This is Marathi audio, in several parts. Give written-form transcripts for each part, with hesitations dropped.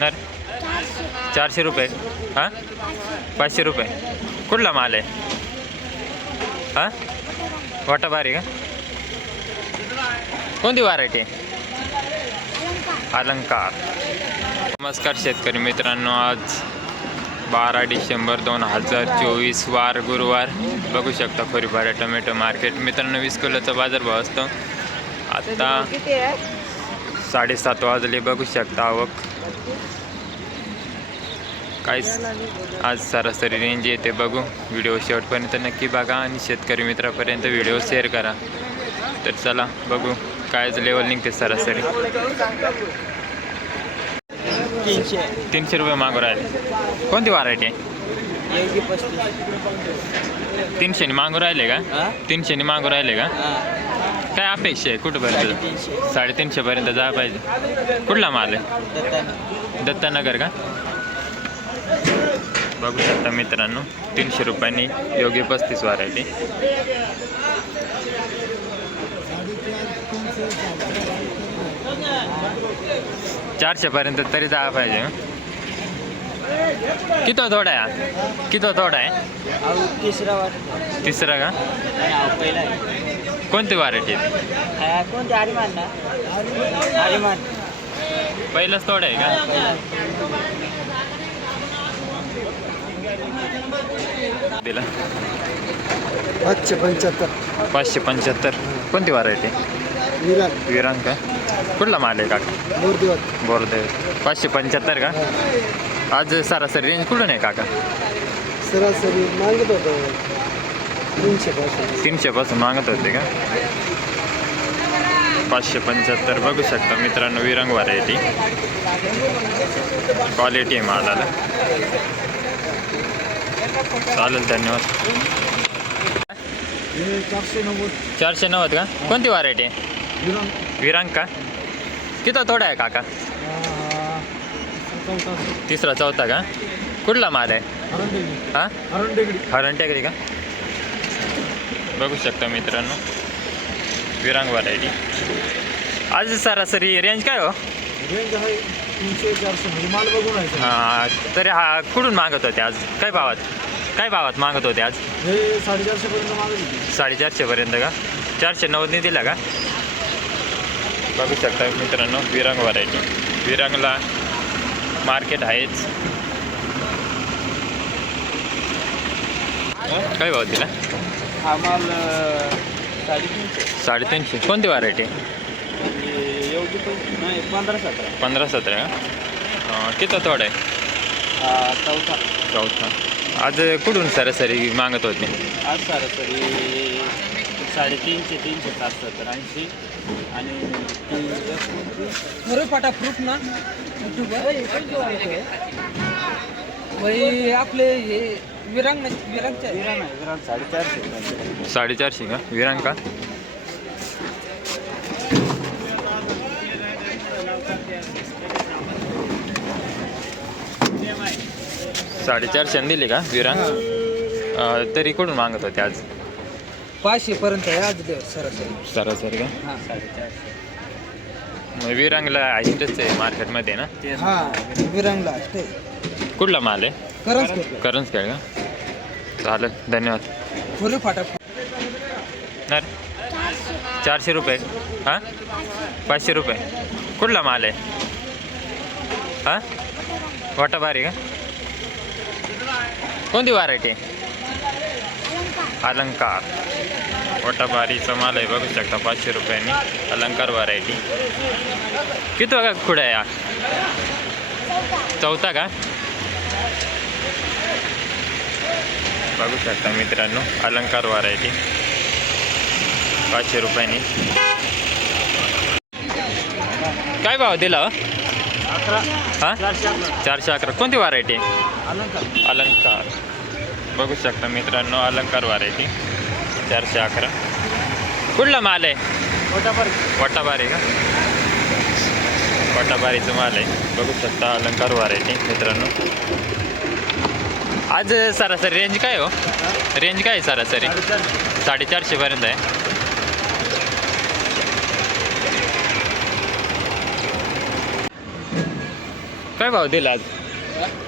नर 400 रुपये. हां 500 रुपये. कुठला माल आहे? हां वाटाबारी का? कोणती व्हरायटी आहे? अलंकार. नमस्कार शेतकरी मित्रांनो, आज 12 डिसेंबर 2024 वार गुरुवार. बघू शकता खोरीपाड्या टोमॅटो मार्केट. मित्रांनो 20 किलोचा बाजारभाव असतो. आता 7:30 वाजले. बघू शकता आवक काहीच आज सरासरी रेंज येते. बघू व्हिडिओ शेवटपर्यंत नक्की बघा आणि शेतकरी मित्रापर्यंत व्हिडिओ शेअर करा. तर चला बघू कायच लेवल निघते सरासरी. 300 रुपये मागू राहिले. कोणती व्हरायटी आहे? 300 मागू राहिले का? 300 मागू राहिले का? काय अपेक्षा आहे कुठपर्यंत? 350 पर्यंत जा पाहिजे. कुठला माल आहे? दत्तानगर का? बघू शकता मित्रांनो 300 रुपयांनी योगी 35 व्हरायटी. 400 पर्यंत तरी जा पाहिजे. किती थोडा आहे? किती थोडा आहे? तिसरा का? कोणती व्हरायटी? पहिलंच थोडं आहे का? दिला 575. कोणती व्हरायटी? विरांग का? कुठला माल आहे काका? बोरदेव. 575 का? आज सरासरी रेंज कुठून आहे काका? सरासरी मागत होतं 300 पासून मागत होते का? 575 बघू शकता मित्रांनो. विरांग व्हरायटी क्वालिटी आहे मालाला. चालेल धन्यवाद. 490 का? कोणती व्हरायटी आहे? विरांग का? किती थोडा आहे काका? तिसरा चौथा का? कुठला माल आहे? हां हरण टेकडी का? बघू शकता मित्रांनो विरांग व्हरायटी. आज सरासरी रेंज काय हो? रेंज आहे 300-400 माल बघून आहे. हां तरी हा कुठून मागत होते आज? काय भावात मागत होते आज? हे 450 पर्यंत मागत होती. 450 पर्यंत का? 490 दिला का? बघू शकता मित्रांनो विरांग व्हरायटी. विरांगला मार्केट आहेच. काय भाव दिला? हा माल 350. कोणती व्हरायटी? 15-17 का? किती थोडं आहे? चौथा. आज कुठून सरासरी मागत होते? आज सरासरी 350, 370, 80 आणि पाटा प्रूफ ना आपले हे विरांग 450 का? विरांग का? $450 दिली का विरांग? तरी कुठून मागत होते आज? 500 पर्यंत आहे आज सरासरी का? हां 450. विरांगला आहेतच आहे मार्केटमध्ये ना? हां विरांगला असते. कुठला माल आहे? करंज खेळ का? चालेल धन्यवाद. फुले फाटा नर 400 रुपये. हां 500 रुपये. कुठला माल आहे? हां वाटाबारी का? कोणती व्हरायटी? अलंकार. वाटाबारीचा माल आहे. बघू शकता 500 रुपयांनी अलंकार व्हरायटी. किती बघा खुडा आहे? चौथा का? बघू शकता मित्रांनो अलंकार व्हरायटी 500 रुपयांनी. काय भाव दिला? हां 411. कोणती व्हरायटी? अलंकार. बघू शकता मित्रांनो अलंकार व्हरायटी 411. कुठला माल आहे? वाटाबारी का? वाटाबारीचं माल आहे. बघू शकता अलंकार व्हरायटी मित्रांनो. आज सरासरी रेंज काय हो? रेंज काय आहे सरासरी? 450 पर्यंत आहे. काय भाव दिला आज?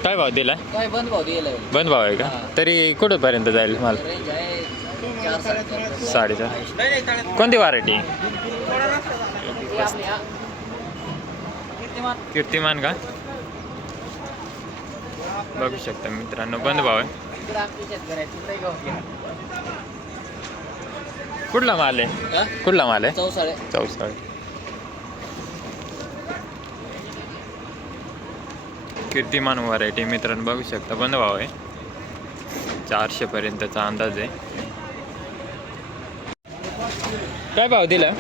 काय भाव दिला? काय बंद भाव दिला बंद भाव आहे का? तरी कुठंपर्यंत जाईल माल? रेंज आहे 4-4.5. 4.5. कोणती व्हरायटी? कीर्तिमान का? बघू शकता मित्रांनो, बंद भाव आहे. कुठला माल आहे? कुठला माल आहे? चौसाळे. कीर्तिमान व्हरायटी मित्रांनो, बघू शकता बंद भाव आहे. 400 पर्यंतचा अंदाज आहे. काय भाव दिला?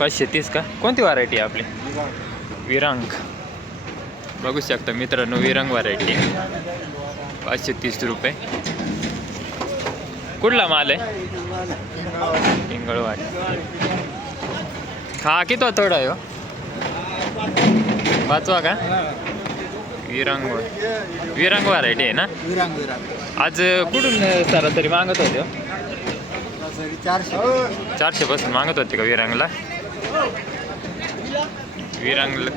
530 का? कोणती व्हरायटी आहे आपली? विरांग. बघू शकता मित्रांनो, विरांग व्हरायटी 530 रुपये. कुठला माल आहे? इंगळवाडी. हा किती थोडा आहे हो? 5वा का? विरांग व्हरायटी आहे ना? आज कुठून सरासरी मागत होते हो? 400 पासून मागत होते का विरांगला? विरांग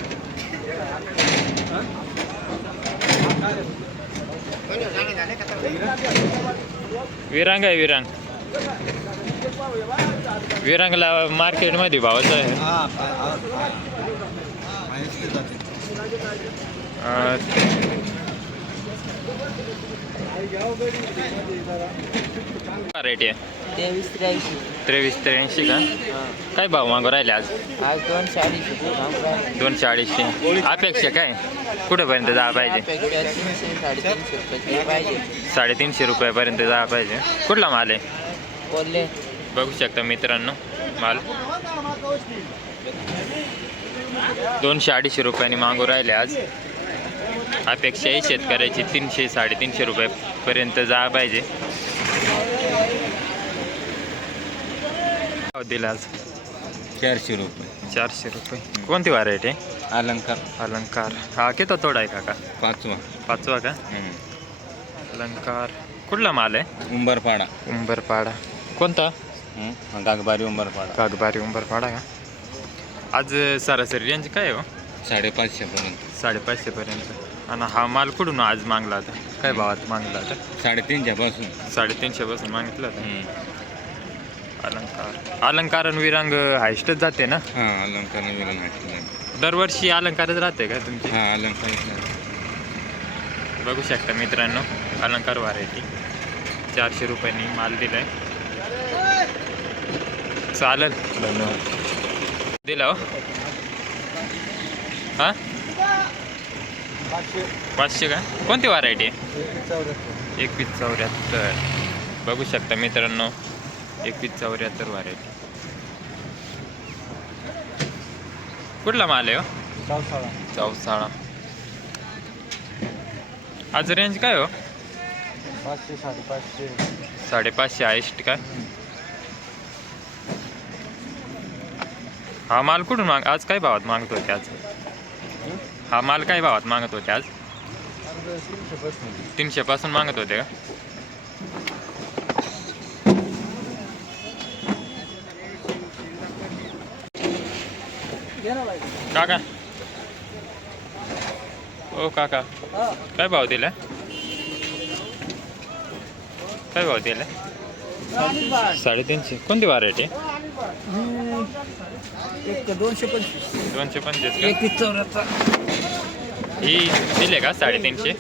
आहे. विरांगला मार्केटमध्ये भावच आहे. व्हरायटी आहे 23-83 का? काय भाव मागू राहिले आज? 240. अपेक्षा काय कुठेपर्यंत जा पाहिजे? 350 रुपयापर्यंत जा पाहिजे. कुठला माल आहे? बघू शकता मित्रांनो, माल 200-250 रुपयांनी मागू राहिले आज. अपेक्षा आहे शेतकऱ्याची 300-350 रुपयापर्यंत जा पाहिजे. दिला आज 400 रुपये. 400 रुपये. कोणती व्हरायटी? अलंकार. हा किती तोडा आहे काका? 5वा का? अलंकार. कुठला माल आहे? उंबरपाडा. कोणता? गागबारी उंबरपाडा का? आज सरासरी रेंज काय हो? 550 पर्यंत. 550 पर्यंत. आणि हा माल कुठून आज मागला होता? काय भावात मागला होता? 350 पासून. 350 पासून मागितलं होतं. अलंकार आणि विरांग हायस्टच जाते ना? हां, अलंकार विरांग हायस्ट. दरवर्षी अलंकारच राहते का तुमची? हां, अलंकार. बघू शकता मित्रांनो, अलंकार व्हरायटी 400 रुपयांनी माल दिलाय. चालेल, धन्यवाद. दिला हो? हां 500 का? कोणती व्हरायटी आहे? 2174. बघू शकता मित्रांनो, 2174 व्हरायटी. कुठला माल आहे हो? चौसाळा. आज रेंज काय हो? 550 हायस्ट का? हा माल कुठून आज काय भावात मागत होते आज? हा माल काय भावात मागत होते आज? 300 पासून मागत होते का? काका, ओ काका, काय भाव दिला? 350. कोणती व्हरायटी? 225 का? ही दिले का 350?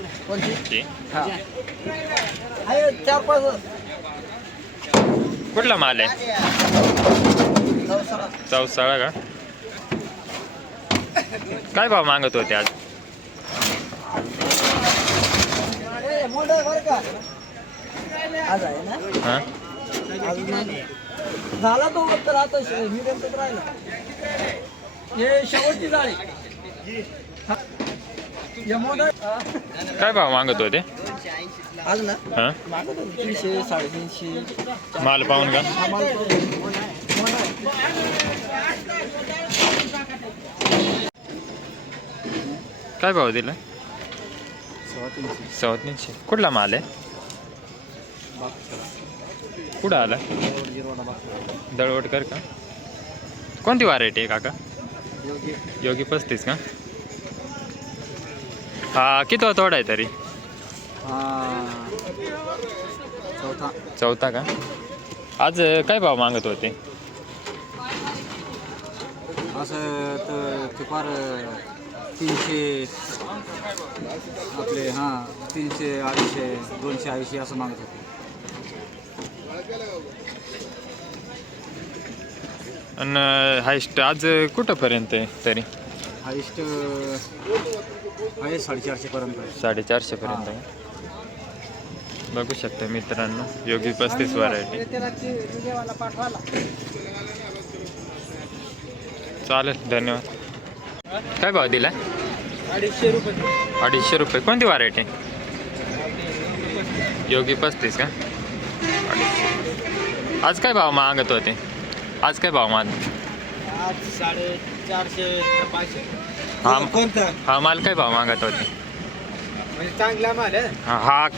कुठला माल आहे? चौसाळा का? काय भाव मागत होते आज? हां झाला तो तर आता राहिला. हे शेवटची जाळी. काय भाव मागत होते आज ना? हां 300 350. माल पाहून का? काय भाव दिला? 350. कुठला माल आहे? कुठं आला? दळवटकर का? कोणती व्हरायटी आहे काका? योगी 35 का? हा किती तोडा आहे तरी? चौथा. चौथा का? आज काय भाव मागत होते? असं तर ते फार 300 आपले 300 250 280 असं मागत होते. आणि हायस्ट आज कुठंपर्यंत आहे तरी? हायस्ट आहे 450 पर्यंत. 450 पर्यंत आहे. बघू शकता मित्रांनो, योगी 35 व्हरायटी. चालेल, धन्यवाद. काय भाव दिला? 250 रुपये. 250 रुपये. कोणती व्हरायटी? योगी 35 का? 250. आज काय भाव मागत होते? आज काय भाव माग? आज 450 500. हा कोणता? हा माल काय भाव मागत होते? म्हणजे चांगला माल आहे.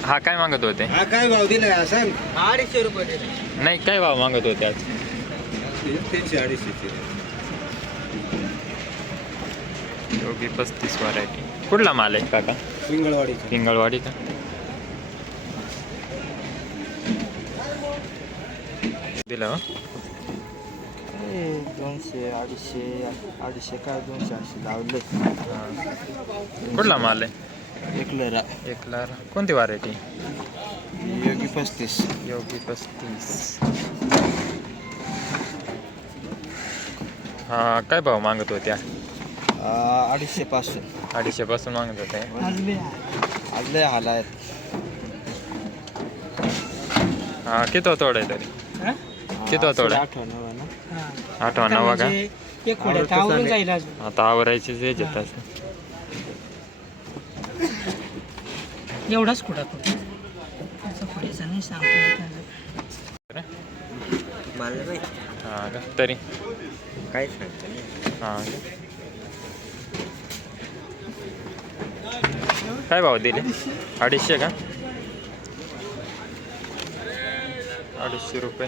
हा काय मागत होते? हा काय भाव दिलाय सांग? 250 रुपये दिले. नाही, काय भाव मागत होते आज? 300 250. योगी 35 व्हरायटी. कुठला माल आहे काका? पिंगळवाडी. पिंगळवाडी का? दिलं हो? 200 250 काय 280 लावले. कुठला माल आहे? एकलरा. एकला. कोणती व्हरायटी? योगी 35. योगी 35. हा काय भाव मागत होत्या? 250 500. 250 पासून मागत होते. आज लय हाल आहेत. हा किती तोडा आहे तरी? किती तोडा? 8 9 का? एक खोड्यात आवरून जाईल अजून. आता आवरायचे जे येतात. एवढाच खोडा खोड्याचा नाही सांगतो. मला नाही. हा का तरी? काय सांगतो. हा का? काय भाव दिले? 250 का? 250 रुपये.